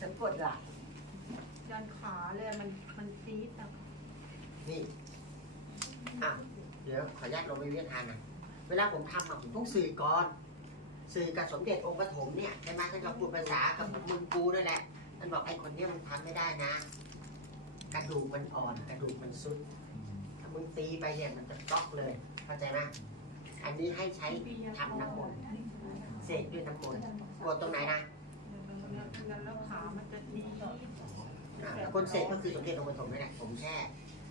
ฉันปวดหลังยันขาเลย มันมันซีดอะนี่อะเดี๋ยวขออนุญาตลงไปเวียนทานนะเวลาผมทำอะผมต้องสื่อก่อนสื่อกับสมเด็จองค์ปฐมเนี่ยใช่ไหมท่านก็พูดภาษากับมึงกูนั่นแหละท่านบอกไอ้คนเนี้ยมันทำไม่ได้นะ กระดูกมันอ่อน กระดูกมันซุดถ้ามึงตีไปเนี่ยมันจะบล็อกเลย เข้าใจไหมอันนี้ให้ใช้ทำน้ำมนต์เสกด้วยน้ำมนต์ปวดตรงไหนนะ แล้วขามันจะดีอ่าแล้วคนเสกก็คือสมเด็จองค์ปฐมนี่แหละผมแช่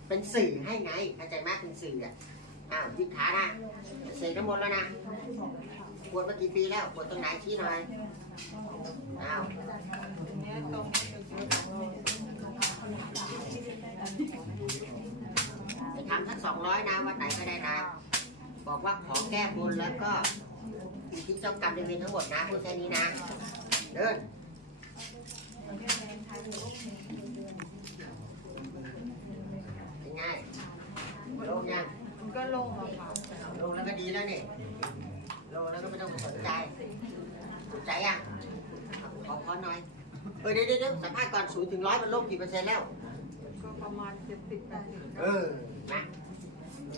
เป็นสื่อให้ไงเข้าใจไหมเป็นสื่ออะอ้าวที่ขานะเสกน้ำมนต์แล้วนะปวดมากี่ปีแล้วปวดตรงไหนชี้หน่อยอ้าวเนี้ยตรงไปทำสักสองร้อยนะวันไหนก็ได้นะบอกว่าขอแก้บนแล้วก็คิดเจ้ากรรมในเวรทั้งหมดนะพูดแค่นี้นะเดิน เป็นไงลงยังมันก็ลงอะค่ะลงแล้วก็ดีแล้วนี่ลงแล้วก็ไม่ต้องสนใจสนใจอะขอพรหน่อยเออเดี๋ยวเดี๋ยวเดี๋ยวสัมภาษณ์ก่อนศูนย์ถึงร้อยมันลงกี่เปอร์เซ็นต์แล้ว ก็ประมาณเจ็ดสิบแปดสิบเออนะ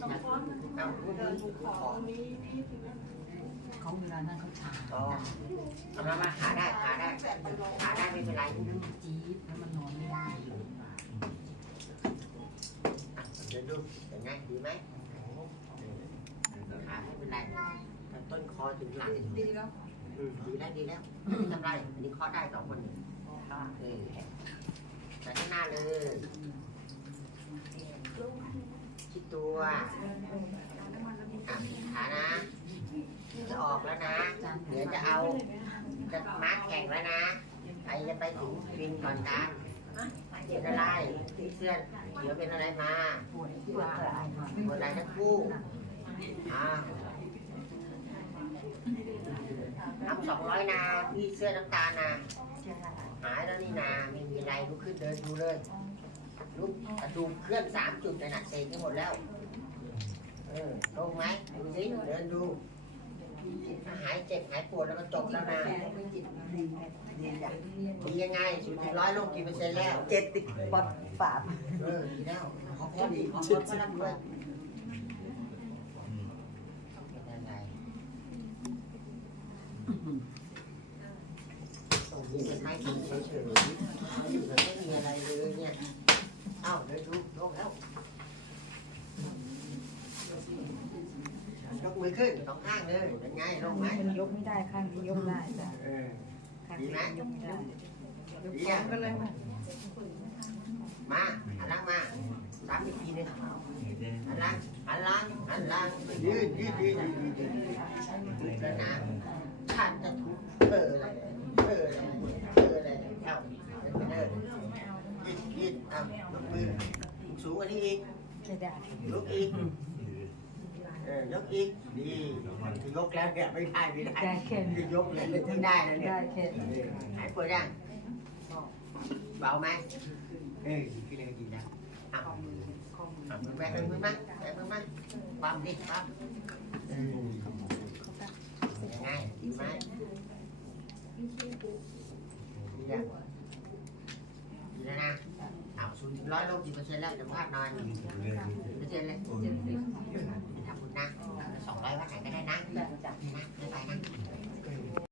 เอาพูดเดินพูภูดขเขาอนี้นี่ถึงเขาเวลานั่งเขาชาต่อเอามามาขาได้ขาได้ขาได้ ไม่เป็นไรจี๊ดแล้วมันนอนไม่ได้อะเดินดูเป็นไงดีไหมขาไม่เป็นไรแต่ต้นคอถึงหลังดีแล้วอืมดีแล้วดีแล้วทำไรอันนี้เคาะได้สองคนนี่เออใส่ข้างหน้าเลยชิดตัวอะขานะจะออกแล้วนะ เดี๋ยวจะเอาจะมาร์คแข่งแล้วนะ รจะไปถึงวินก่อนกันเป็นอะไรที่เสื้อเขียวเป็นอะไรมาปวดอะไรปวดอะไรทั้งคู่อ่าทำสองร้อยนาพี่เสื้อน้ำตาลนะหายแล้วนี่นาไม่มีอะไรลุกขึ้นเดินดูเลยลุกกระดูกเคลื่อนสามจุดเลยนะเสร็จไปหมดแล้วเออลงไหมดูสิเดินดูหายเจ็บหายปวดแล้วก็จบแล้วนะ ดียังไงศูนย์ถึงร้อยลงกี่เปอร์เซ็นต์แล้วเจ็ดติดปอดฝาดเออดีแล้วขอพรดีขอพรก็ร่ำรวยเป็นยังไงตรงนี้เป็นไม้กินเฉยๆอยู่กันไม่มีอะไรเลยเนี่ยเอ้าเดินดูลงแล้วยกมือขึ้นสองข้างเลยเป็นไงลงไหมมันยกไม่ได้ข้างนี้ยกได้จ้ะเออ ข้างนี้ยกไม่ได้ยกของกันเลยค่ะมาหันหลังมาสามอีกทีนึงหันหลังหันหลังหันหลังยืดยืดยืดยืดยืดยืดแล้วนะฉันจะทุบเออเลยเออเลยเออเลยเอ้าเออยืดยืดเอ้ายกมือสูงกว่านี้อีกไม่ได้ยกอีกเอยกอีกดียกแล้วเนี่ยไม่ได้ไม่ได้ได้แค่นี้ ยกเลยไม่ได้แล้วเนี่ยได้แค่นี้หายปวดยังเบาไหมเออดีขึ้นเลยดีแล้วอ้าวเอามือแบมือมาแบมือมาปั๊มดิปั๊มเออยังไงดีไหมดีแล้วดีแล้วนะเอาวศูนย์ถึงร้อยลงกี่เปอร์เซ็นต์แล้วจะพลาดหน่อยเปอร์เซ็นต์เลย เจ็ดสิบทำบุญนะสองร้อยวัดไหนก็ได้นะ ได้จ้ะ นะไม่ไปนะ